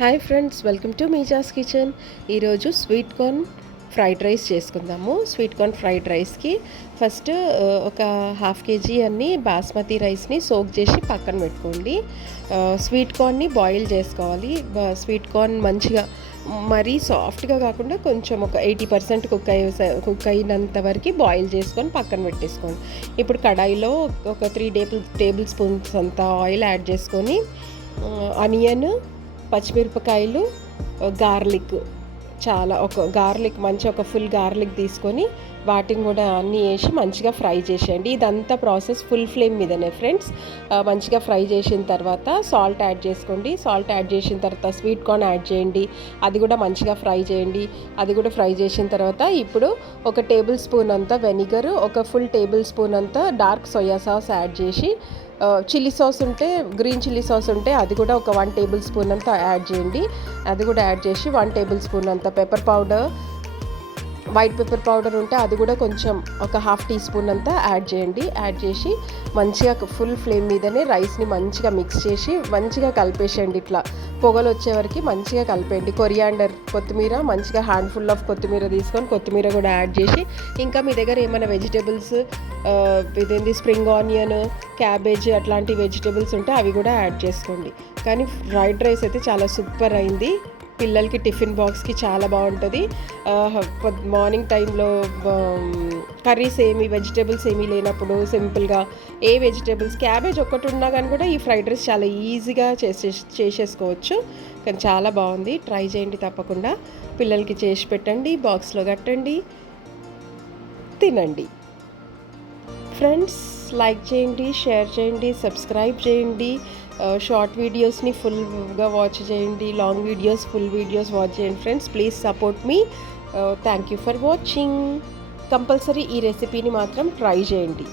Hi friends, welcome to Meeja's kitchen. ఈరోజు sweet corn fried rice చేసుకుందాము. Sweet corn fried రైస్కి first ఒక హాఫ్ కేజీ అన్ని బాస్మతి రైస్ని సోక్ చేసి పక్కన పెట్టుకోండి. స్వీట్ కార్న్ని బాయిల్ చేసుకోవాలి. స్వీట్ కార్న్ మంచిగా మరీ సాఫ్ట్గా కాకుండా కొంచెం ఒక 80% కుక్ అయినంత వరకు బాయిల్ చేసుకొని పక్కన పెట్టేసుకోండి. ఇప్పుడు కడాయిలో ఒక 3 టేబుల్ స్పూన్స్ అంత ఆయిల్ యాడ్ చేసుకొని ఆనియన్, పచ్చిమిరపకాయలు, గార్లిక్, ఒక ఫుల్ గార్లిక్ తీసుకొని వాటిని కూడా అన్నీ వేసి మంచిగా ఫ్రై చేసేయండి. ఇదంతా ప్రాసెస్ ఫుల్ ఫ్లేమ్ మీదనే ఫ్రెండ్స్. మంచిగా ఫ్రై చేసిన తర్వాత సాల్ట్ యాడ్ చేసుకోండి. సాల్ట్ యాడ్ చేసిన తర్వాత స్వీట్ కార్న్ యాడ్ చేయండి. అది కూడా మంచిగా ఫ్రై చేయండి. అది కూడా ఫ్రై చేసిన తర్వాత ఇప్పుడు ఒక టేబుల్ స్పూన్ అంతా వెనిగర్, ఒక ఫుల్ టేబుల్ స్పూన్ అంతా డార్క్ సోయా సాస్ యాడ్ చేసి, చిల్లీ సాస్ ఉంటే, గ్రీన్ చిల్లీ సాస్ ఉంటే అది కూడా ఒక 1 టేబుల్ స్పూన్ అంతా యాడ్ చేయండి. అది కూడా యాడ్ చేసి 1 టేబుల్ స్పూన్ అంతా pepper powder, white pepper powder ఉంటే అది కూడా కొంచెం ఒక ½ టీ స్పూన్ అంతా యాడ్ చేయండి. యాడ్ చేసి మంచిగా ఫుల్ ఫ్లేమ్ మీదనే రైస్ని మంచిగా మిక్స్ చేసి మంచిగా కలిపేసేయండి. ఇట్లా పొగలు వచ్చే వరకు మంచిగా కలిపేయండి. కొరియాండర్, కొత్తిమీర, మంచిగా హ్యాండ్ఫుల్ ఆఫ్ కొత్తిమీర తీసుకొని కొత్తిమీర కూడా యాడ్ చేసి, ఇంకా మీ దగ్గర ఏమైనా వెజిటేబుల్స్ స్ప్రింగ్ ఆనియన్, క్యాబేజ్ అట్లాంటి వెజిటేబుల్స్ ఉంటే అవి కూడా యాడ్ చేసుకోండి. కానీ ఫ్రైడ్ రైస్ అయితే చాలా సూపర్ అయింది. పిల్లలకి టిఫిన్ బాక్స్కి చాలా బాగుంటుంది. మార్నింగ్ టైంలో కర్రీస్ వెజిటేబుల్స్ ఏమీ లేనప్పుడు సింపుల్గా వెజిటేబుల్స్, క్యాబేజ్ ఒక్కటి ఉన్నా కానీ కూడా ఈ ఫ్రైడ్ రైస్ చాలా ఈజీగా చేసేసుకోవచ్చు. కానీ చాలా బాగుంది. ట్రై చేయండి తప్పకుండా. పిల్లలకి చేసి పెట్టండి, బాక్స్లో కట్టండి, తినండి. ఫ్రెండ్స్, లైక్ చేయండి, షేర్ చేయండి, సబ్స్క్రైబ్ చేయండి. షార్ట్ వీడియోస్ని ఫుల్గా వాచ్ చేయండి, long videos, full videos watch చేయండి. ఫ్రెండ్స్, ప్లీజ్ సపోర్ట్ మీ. Thank you for watching. Compulsory ఈ రెసిపీని మాత్రం ట్రై చేయండి.